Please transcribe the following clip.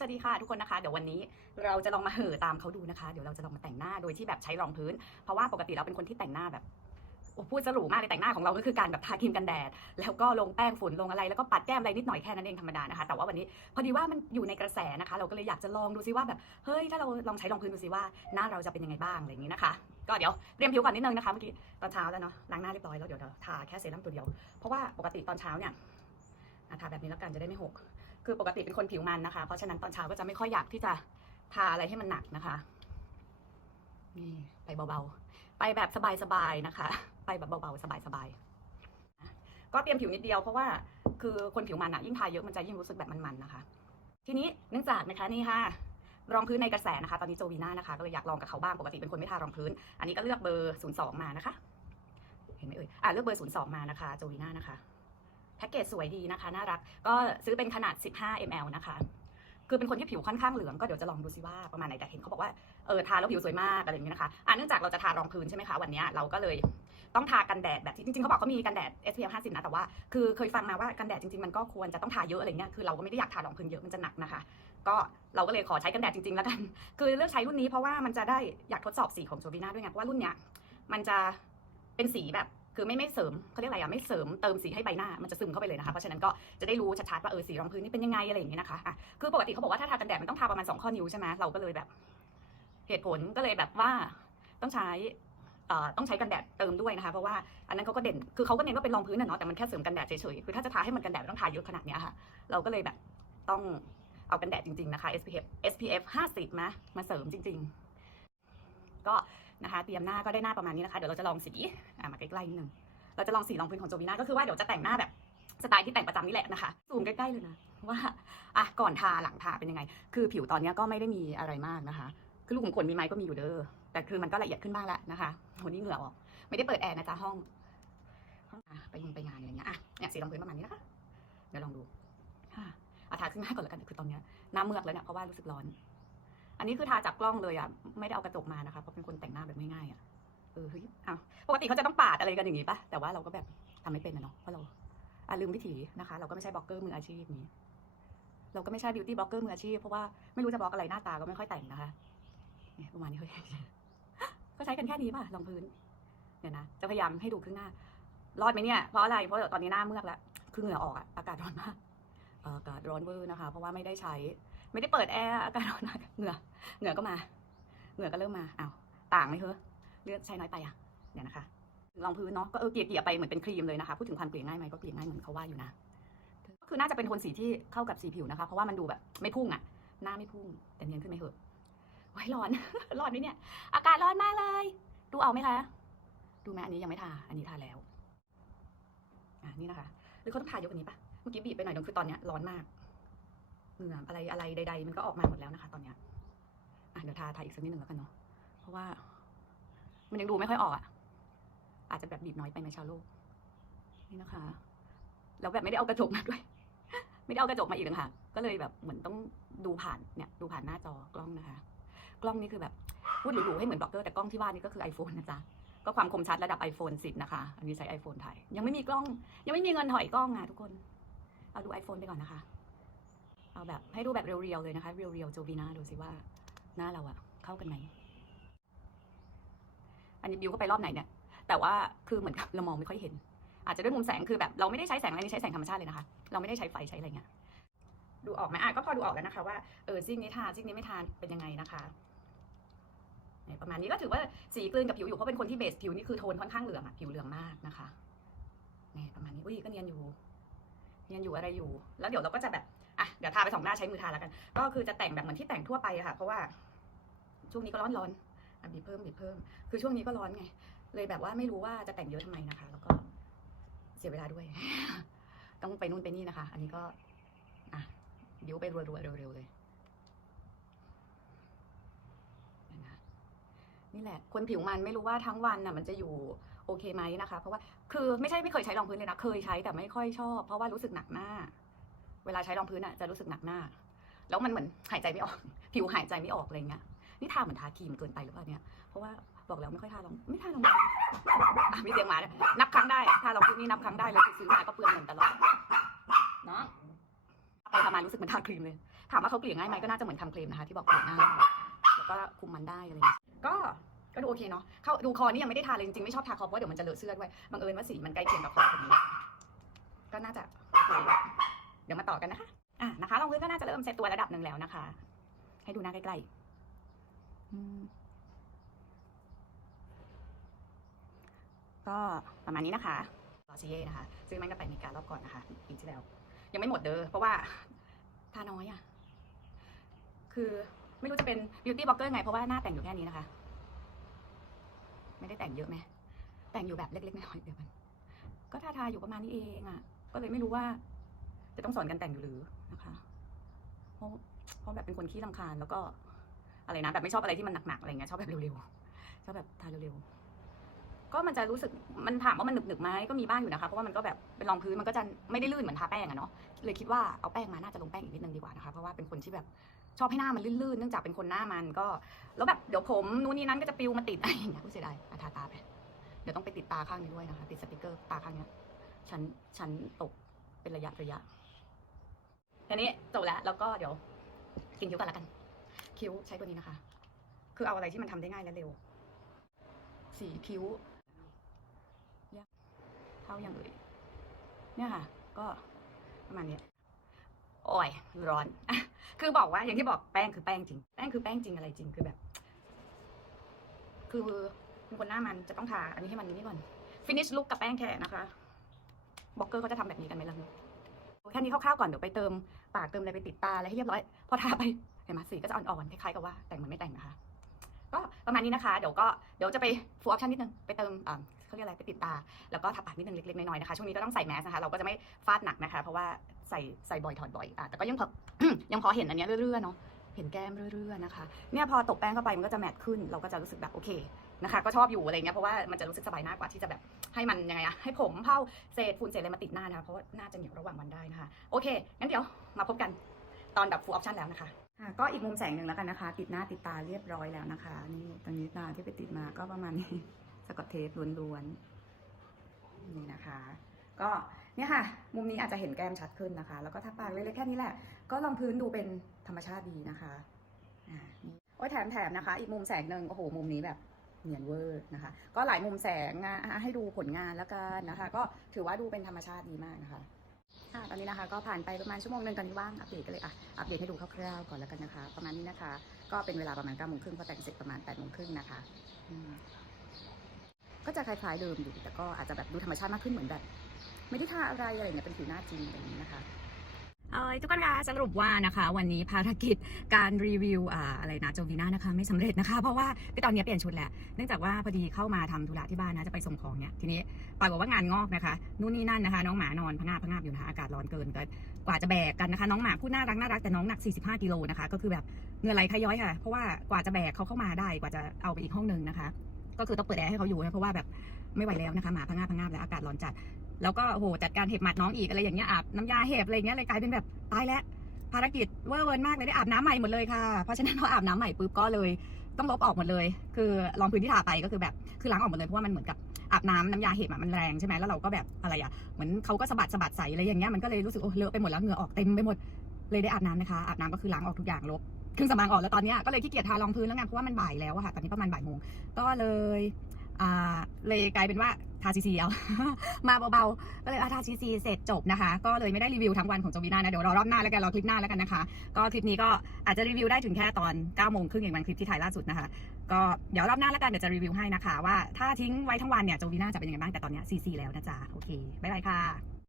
สวัสดีค่ะทุกคนนะคะ เดี๋ยววันนี้เราจะลองมาเห่อตามเขาดูนะคะ เดี๋ยวเราจะลองมาแต่งหน้าโดยที่แบบใช้รองพื้น เพราะว่าปกติเราเป็นคนที่แต่งหน้าแบบพูดสรุปมากเลยแต่งหน้าของเราก็คือการแบบทาครีมกันแดด แล้วก็ลงแป้งฝุ่นลงอะไรแล้วก็ปัดแก้มอะไรนิดหน่อยแค่นั้นเองธรรมดานะคะ แต่ว่าวันนี้พอดีว่ามันอยู่ในกระแสนะคะ เราก็เลยอยากจะลองดูซิว่าแบบเฮ้ยถ้าเราลองใช้รองพื้นดูซิว่าหน้าเราจะเป็นยังไงบ้างอะไรอย่างนี้นะคะ ก็เดี๋ยวเตรียมผิวก่อนนิดนึงนะคะเมื่อกี้ตอนเช้าแล้วเนาะล้างหน้าเรียบร้อยแล้วเดี๋ยวเราทาแค่เซรั่มตัวเดียวเพราะว่าปกติตอนเช้าเนี่ยทาแบบนี้แล้วกันจะได้ไม่หก คือปกติเป็นคนผิวมันนะคะ เพราะฉะนั้นตอนเช้าก็จะไม่ค่อยอยากที่จะทาอะไรให้มันหนักนะคะ นี่ไปเบาๆ ไปแบบสบายๆนะคะ ไปแบบเบาๆสบายๆ ก็เตรียมผิวนิดเดียวเพราะว่าคือคนผิวมันอะยิ่งทาเยอะมันจะยิ่งรู้สึกแบบมันๆนะคะ ทีนี้เนื่องจากนะคะนี่ค่ะรองพื้นในกระแสนะคะ ตอนนี้โจวีน่านะคะ ก็เลยอยากลองกับเขาบ้างปกติเป็นคนไม่ทารองพื้น อันนี้ก็เลือกเบอร์ 02 มานะคะ เห็นไหมเอ่ยอะเลือกเบอร์ 02 มานะคะโจวีน่านะคะ แพ็กเกจสวยดีนะคะ น่ารัก ก็ซื้อเป็นขนาด 15 ml นะคะ คือเป็นคนที่ผิวค่อนข้างเหลืองก็เดี๋ยวจะลองดูซิว่าประมาณไหน แต่เห็นเขาบอกว่า เออ ทาแล้วผิวสวยมากอะไรอย่างเงี้ยนะคะ อะเนื่องจากเราจะทารองพื้นใช่ไหมคะ วันนี้เราก็เลยต้องทากันแดดแบบที่จริงๆเขาบอกเขามีกันแดด SPF 50 นะ แต่ว่า คือเคยฟังมาว่ากันแดดจริงๆ มันก็ควรจะต้องทาเยอะอะไรเงี้ย คือเราก็ไม่ได้อยากทารองพื้นเยอะมันจะหนักนะคะ ก็เราก็เลยขอใช้กันแดดจริงๆ แล้วกัน คือเลือกใช้รุ่นนี้เพราะว่ามันจะได้อยากทดสอบสีของโจวีน่าด้วยไงเพราะว่ารุ่นเนี้ยมันจะเป็นสีแบบ คือไม่ไม่เสริมเขาเรียกอะไรอะไม่เสริมเติมสีให้ใบหน้ามันจะซึมเข้าไปเลยนะคะเพราะฉะนั้นก็จะได้รู้ชัดๆว่าเออสีรองพื้นนี่เป็นยังไงอะไรอย่างเงี้ยนะคะอะคือปกติเขาบอกว่าถ้าทากันแดดมันต้องทาประมาณสองข้อนิ้วใช่ไหมเราก็เลยแบบ เหตุผลก็เลยแบบว่าต้องใช้อ่อต้องใช้กันแดดเติมด้วยนะคะเพราะว่าอันนั้นเขาก็เด่นคือเขาก็เน้นว่าเป็นรองพื้นน่ะเนาะแต่มันแค่เสริมกันแดดเฉยๆคือถ้าจะทาให้มันกันแดดไม่ต้องทาเยอะขนาดนี้ค่ะ เราก็เลยแบบต้องเอากันแดดจริงๆนะคะ SPF SPF 50นะมาเสริมจริง ๆ ก็นะคะเตรียมหน้าก็ได้หน้าประมาณนี้นะคะ เดี๋ยวเราจะลองสีอะมาใกล้ๆนิดนึงเราจะลองสีรองพื้นของโจวีน่าก็คือว่าเดี๋ยวจะแต่งหน้าแบบสไตล์ที่แต่งประจำนี่แหละนะคะซูมใกล้ๆเลยนะว่าอะก่อนทาหลังทาเป็นยังไง คือผิวตอนนี้ก็ไม่ได้มีอะไรมากนะคะ คือลูกขุมขนมีไหมก็มีอยู่เด้อแต่คือมันก็ละเอียดขึ้นบ้างแล้วนะคะวันนี้เหงื่อออกไม่ได้เปิดแอร์นะจ๊ะห้องห้องไปยิงไปงานอะไรเงี้ยอะเนี่ยสีรองพื้นประมาณนี้นะคะเดี๋ยวลองดูอะทาขึ้นหน้าก่อนแล้วกันคือตอนนี้หน้าเมือกแล้วเนี่ยเพราะว่ารู้สึกร้อน อันนี้คือทาจากกล้องเลยอะไม่ได้เอากระจกมานะคะเพราะเป็นคนแต่งหน้าแบบง่ายๆอะเออเฮ้ยอ้าวปกติเขาจะต้องปาดอะไรกันอย่างงี้ปะแต่ว่าเราก็แบบทำไม่เป็นนะเนาะเพราะเราอะลืมวิถีนะคะ เราก็ไม่ใช่บล็อกเกอร์มืออาชีพนี้ เราก็ไม่ใช่บิวตี้บล็อกเกอร์มืออาชีพเพราะว่าไม่รู้จะบล็อกอะไรหน้าตาก็ไม่ค่อยแต่งนะคะเนี่ยประมาณนี้เฮ้ยก็ใช้กันแค่นี้ป่ะรองพื้นเดี๋ยวนะจะพยายามให้ดูครึ่งหน้ารอดไหมเนี่ยเพราะอะไรเพราะตอนนี้หน้าเมือกแล้วคือเหงื่อออกอะอากาศร้อนมากเอ่ออากาศร้อนเวอร์นะคะ เพราะว่าไม่ได้ใช้ ไม่ได้เปิดแอร์อากาศร้อนมากเหงื่อเหงื่อก็มา เหงื่อก็เริ่มมาอ้าวต่างไหมเฮ้เลือกใช้น้อยไปอะเดี๋ยวนะคะรองพื้นเนาะก็เออเกลี่ยเกลี่ยไปเหมือนเป็นครีมเลยนะคะพูดถึงความเกลี่ยง่ายไหมก็เกลี่ยง่ายเหมือนเขาว่าอยู่นะก็คือน่าจะเป็นโทนสีที่เข้ากับสีผิวนะคะ เพราะว่ามันดูแบบไม่พุ่งอะหน้าไม่พุ่งแต่เนียนขึ้นไหมเหอะไว้ร้อนร้อนนี่เนี่ย อากาศร้อนมากเลย ดูเอาไหมคะดูไหมอันนี้ยังไม่ทาอันนี้ทาแล้วอ่านี่นะคะหรือเขาต้องทาเยอะกว่านี้ปะเมื่อกี้บีบไปหน่อยนึงคือตอนเนี้ยร้อนมาก เหงื่ออะไรอะไรใด ๆ มันก็ออกมาหมดแล้วนะคะ ตอนเนี้ยอะเดี๋ยวทาทาอีกสักนิดหนึ่งแล้วกันเนาะเพราะว่า มันยังดูไม่ค่อยออกอะอาจจะแบบบีบน้อยไปในชาวโลกนี่นะคะ แล้วแบบไม่ได้เอากระจกมาด้วย ไม่ได้เอากระจกมาอีกนะคะก็เลยแบบเหมือนต้องดูผ่านเนี่ย ดูผ่านหน้าจอกล้องนะคะ กล้องนี่คือแบบพูดหรูๆให้เหมือนบล็อกเกอร์แต่กล้องที่ว่านี่ก็คือ iPhone นะจ๊ะก็ความคมชัดระดับ iPhone 10 นะคะ อันนี้ใช้ iPhone ถ่ายยังไม่มีกล้อง ยังไม่มีเงินถอยกล้องอะทุกคน เอาดู iPhone ไปก่อนนะคะ เอาแบบให้ดูแบบเรียวๆเลยนะคะ เรียวๆโจวีนาดูสิว่า หน้าเราอะเข้ากันไหม อันนี้บิวก็ไปรอบไหนเนี่ย แต่ว่าคือเหมือนกับเรามองไม่ค่อยเห็น อาจจะด้วยมุมแสงคือแบบเราไม่ได้ใช้แสงอะไรนี่ใช้แสงธรรมชาติเลยนะคะ เราไม่ได้ใช้ไฟใช้อะไรเงี้ย ดูออกไหมอะก็พอดูออกแล้วนะคะว่าเออซิ่งนี้ทาซิ่งนี้ไม่ทานเป็นยังไงนะคะประมาณนี้ก็ถือว่าสีกลืนกับผิวอยู่เพราะเป็นคนที่เบสผิวนี่คือโทนค่อนข้างเหลืองอะผิวเหลืองมากนะคะเนี่ยประมาณนี้อุ้ยก็เนียนอยู่เนียนอยู่อะไรอยู่ แล้วเดี๋ยวเราก็จะแบบ อะเดี๋ยวทาไปสองหน้าใช้มือทาแล้วกัน ก็คือจะแต่งแบบเหมือนที่แต่งทั่วไปอะค่ะ เพราะว่าช่วงนี้ก็ร้อนร้อนๆอะบีบเพิ่มบีบเพิ่ม คือช่วงนี้ก็ร้อนไง เลยแบบว่าไม่รู้ว่าจะแต่งเยอะทำไมนะคะ แล้วก็เสียเวลาด้วย ต้องไปนู่นไปนี่นะคะ อันนี้ก็อะบิ้วไปรัวๆเร็วๆเลยนี่แหละ คนผิวมันไม่รู้ว่าทั้งวันน่ะมันจะอยู่โอเคไหมนะคะ เพราะว่าคือไม่ใช่ไม่เคยใช้รองพื้นเลยนะ เคยใช้แต่ไม่ค่อยชอบ เพราะว่ารู้สึกหนักหน้า เวลาใช้รองพื้นอะจะรู้สึกหนักหน้า แล้วมันเหมือนหายใจไม่ออก ผิวหายใจไม่ออกอะไรเงี้ยนี่ทาเหมือนทาครีมเกินไปหรือเปล่าเนี่ยเพราะว่าบอกแล้วไม่ค่อยทารองไม่ทารองพื้นมีเสียงหมาด้วยนับครั้งได้ทารองพื้นนี่นับครั้งได้เลยคือซื้อมาก็เปลืองเงินตลอดเนาะไปทำมารู้สึกเหมือนทาครีมเลย ถามว่าเขาเกลี่ยง่ายไหมก็น่าจะเหมือนคำเคลมนะคะที่บอกเกลี่ยง่ายแล้วก็คุมมันได้อะไรเงี้ยก็ก็ดูโอเคเนาะเข้าดูคอนี่ยังไม่ได้ทาเลยจริงๆไม่ชอบทาคอเพราะเดี๋ยวมันจะเลอะเสื้อด้วยบังเอิญว่าสีมันใกล้เคียงกับคอผมนี้ก็น่าจะโอเคเดี๋ยวมาต่อ กันนะคะ อะนะคะรองพื้นก็น่าจะเริ่มเซตตัวระดับหนึ่งแล้วนะคะ ให้ดูหน้าใกล้ๆก็ประมาณนี้นะคะลอชิเย่นะคะ ซื้อมันก็ไปเมริการอบก่อนนะคะปีที่แล้ว ยังไม่หมดเด้อเพราะว่าทาน้อยอะ่ะ คือไม่รู้จะเป็น beauty blogger ไง เพราะว่าหน้าแต่งอยู่แค่นี้นะคะ ไม่ได้แต่งเยอะไหมแต่งอยู่แบบเล็กๆน้อยๆเดี๋ยวมันก็ทาทาอยู่ประมาณนี้เองอะ่ะ ก็เลยไม่รู้ว่า จะต้องสอนกันแต่งอยู่หรือนะคะเพราะเพราะแบบเป็นคนขี้รำคาญแล้วก็อะไรนะแบบไม่ชอบอะไรที่มันหนักๆอะไรเงี้ยชอบแบบเร็วๆชอบแบบทาเร็วๆก็มันจะรู้สึกมันถามว่ามันหนึบๆไหมก็มีบ้างอยู่นะคะเพราะว่ามันก็แบบเป็นรองพื้นมันก็จะไม่ได้ลื่นเหมือนทาแป้งอะเนาะเลยคิดว่าเอาแป้งมาน่าจะลงแป้งอีกนิดนึงดีกว่านะคะเพราะว่าเป็นคนที่แบบชอบให้หน้ามันลื่นๆเนื่องจากเป็นคนหน้ามันก็ แล้วแบบเดี๋ยวผมนู้นนี่นั้นก็จะปิวมาติดอะไรอย่างเงี้ยเสียดายอะทาตาไปเดี๋ยวต้องไปติดตาข้างนี้ด้วยนะคะ ติดสติกเกอร์ตาข้างเนี้ยฉันฉันตกเป็นระยะระยะ ทีนี้จบแล้วแล้วก็เดี๋ยวกินคิ้วกันละกัน คิ้วใช้ตัวนี้นะคะ คือเอาอะไรที่มันทำได้ง่ายและเร็ว สีคิ้วเท่าอย่างเลยเนี่ยค่ะ ก็ประมาณนี้โอ้ยร้อน คือบอกว่าอย่างที่บอกแป้งคือแป้งจริง แป้งคือแป้งจริงอะไรจริงคือแบบ คือเป็นคนหน้ามันจะต้องทาอันนี้ให้มันนี่ก่อนฟินิชลุกกับแป้งแท้นะคะบล็อกเกอร์เขาจะทำแบบนี้กันไหมล่ะแค่นี้คร่าวๆก่อนเดี๋ยวไปเติม ปากเติมอะไรไปติดตาอะไรให้เรียบร้อย พอทาไปเห็นไหมสีก็จะอ่อนๆคล้ายๆกับว่าแต่งเหมือนไม่แต่งนะคะ ก็ประมาณนี้นะคะ เดี๋ยวก็เดี๋ยวจะไปฟูออปชั่นนิดนึงไปเติมเขาเรียกอะไรไปติดตา แล้วก็ทาปากนิดนึงเล็กๆน้อยๆนะคะช่วงนี้ก็ต้องใส่แมสนะคะเราก็จะไม่ฟาดหนักนะคะเพราะว่าใส่ใส่บ่อยถอดบ่อยแต่ก็ยังพอยังพอเห็นอันนี้เรื่อยๆเนาะเห็นแก้มเรื่อยๆนะคะ เนี่ยพอตกแป้งเข้าไปมันก็จะแมทขึ้น เราก็จะรู้สึกแบบโอเค นะคะก็ชอบอยู่อะไรเงี้ยเพราะว่ามันจะรู้สึกสบายหน้ากว่าที่จะแบบให้มันยังไงอะให้ผมเผ้าเศษฝุ่นเศษอะไรมาติดหน้านะคะเพราะว่าหน้าจะเหนียวระหว่างวันได้นะคะโอเคงั้นเดี๋ยวมาพบกันตอนแบบ full option แล้วนะคะก็อีกมุมแสงหนึ่งแล้วกันนะคะ ติดหน้าติดตาเรียบร้อยแล้วนะคะนี่ตรงนี้ตาที่ไปติดมาก็ประมาณนี้สกอตเทปล้วนๆนี่นะคะ ก็เนี่ยค่ะ มุมนี้อาจจะเห็นแก้มชัดขึ้นนะคะ แล้วก็ทับปากเล็กๆแค่นี้แหละ ก็ลองพื้นดูเป็นธรรมชาติดีนะคะอ่านี่โอ้ยแถมแถมนะคะ อีกมุมแสงหนึ่งโอ้โหมุมนี้แบบ เนียนเวอร์นะคะ ก็หลายมุมแสงอะให้ดูผลงานแล้วกันนะคะ ก็ถือว่าดูเป็นธรรมชาติดีมากนะคะอะตอนนี้นะคะก็ผ่านไปประมาณชั่วโมงหนึ่งตอนนี้ว่างอัปเดตกันเลยอะอัปเดตให้ดูคร่าวๆก่อนแล้วกันนะคะ ประมาณนี้นะคะ ก็เป็นเวลาประมาณ9ก้าโมงครึ่งพอแต่งเสร็จประมาณ8ปดโมงครึ่งนะคะก็จะคล้ายๆเดิมอยู่แต่ก็อาจจะแบบดูธรรมชาติมากขึ้นเหมือนแบบ ไม่ได้ทาอะไรอะไรเงี้ยเป็นผิวหน้าจริงอะไรอย่างนี้นะคะ เอ้ยทุกคนคะสรุปว่านะคะ วันนี้ภารกิจการรีวิวอ่าอะไรนะโจวีน่านะคะ ไม่สำเร็จนะคะ เพราะว่าที่ตอนนี้เปลี่ยนชุดแล้วเนื่องจากว่าพอดีเข้ามาทำธุระที่บ้านนะจะไปส่งของเนี่ยทีนี้ปรากฏว่างานงอกนะคะนู่นนี่นั่นนะคะ น้องหมานอนพะงาบพะงาบอยู่นะคะอากาศร้อนเกินก็กว่าจะแบกกันนะคะ น้องหมาพูดน่ารักน่ารักแต่น้องหนัก 45กิโลนะคะ ก็คือแบบเหงื่อไหลขย้อยค่ะเพราะว่ากว่าจะแบกเขาเข้ามาได้กว่าจะเอาไปอีกห้องหนึ่งนะคะ ก็คือต้องเปิดแอร์ให้เขาอยู่นะเพราะว่าแบบไม่ไหวแล้วนะคะหมาพะงาบพะงาบแล้วอากาศร้อนจัด แล้วก็โหจัดการเห็บหมัดน้องอีกอะไรอย่างเงี้ยอาบน้ำยาเห็บอะไรเงี้ยเลยกลายเป็นแบบตายแล้วภารกิจเวอร์เวิร์นมากเลยได้อาบน้ำใหม่หมดเลยค่ะเพราะฉะนั้นพออาบน้ำใหม่ปุ๊บก็เลยต้องลบออกหมดเลย คือรองพื้นที่ทาไปก็คือแบบคือล้างออกหมดเลยเพราะว่ามันเหมือนกับอาบน้ำน้ำยาเห็บมันแรงใช่ไหมแล้วเราก็แบบอะไรอะเหมือนเขาก็สะบัดสะบัดใสอะไรอย่างเงี้ยมันก็เลยรู้สึกโอ้เลอะไปหมดแล้วเหงื่อออกเต็มไปหมดเลยได้อาบน้ำนะคะอาบน้ำก็คือล้างออกทุกอย่างลบเครื่องสำอางออกแล้วตอนนี้ก็เลยขี้เกียจทารองพื้นแล้วไงเพราะว่ามันบ่ายแล้วอะค่ะตอนนี้ประมาณบ่ายโมงก็เลย อ่าเลยกลายเป็นว่าทาซีซีเอามาเบาๆ ก็เลยอาทาซีซีเสร็จจบนะคะ ก็เลยไม่ได้รีวิวทั้งวันของโจวีน่านะ เดี๋ยวรอรอบหน้าแล้วกัน รอคลิปหน้าแล้วกันนะคะ ก็คลิปนี้ก็อาจจะรีวิวได้ถึงแค่ตอน9โมงครึ่งอย่างวันคลิปที่ถ่ายล่าสุดนะคะ ก็เดี๋ยวรอบหน้าแล้วกัน เดี๋ยวจะรีวิวให้นะคะ ว่าถ้าทิ้งไว้ทั้งวันเนี่ยโจวีน่าจะเป็นยังไงบ้าง แต่ตอนเนี้ซีซีแล้วนะจ๊ะ โอเค บ๊ายบายค่ะ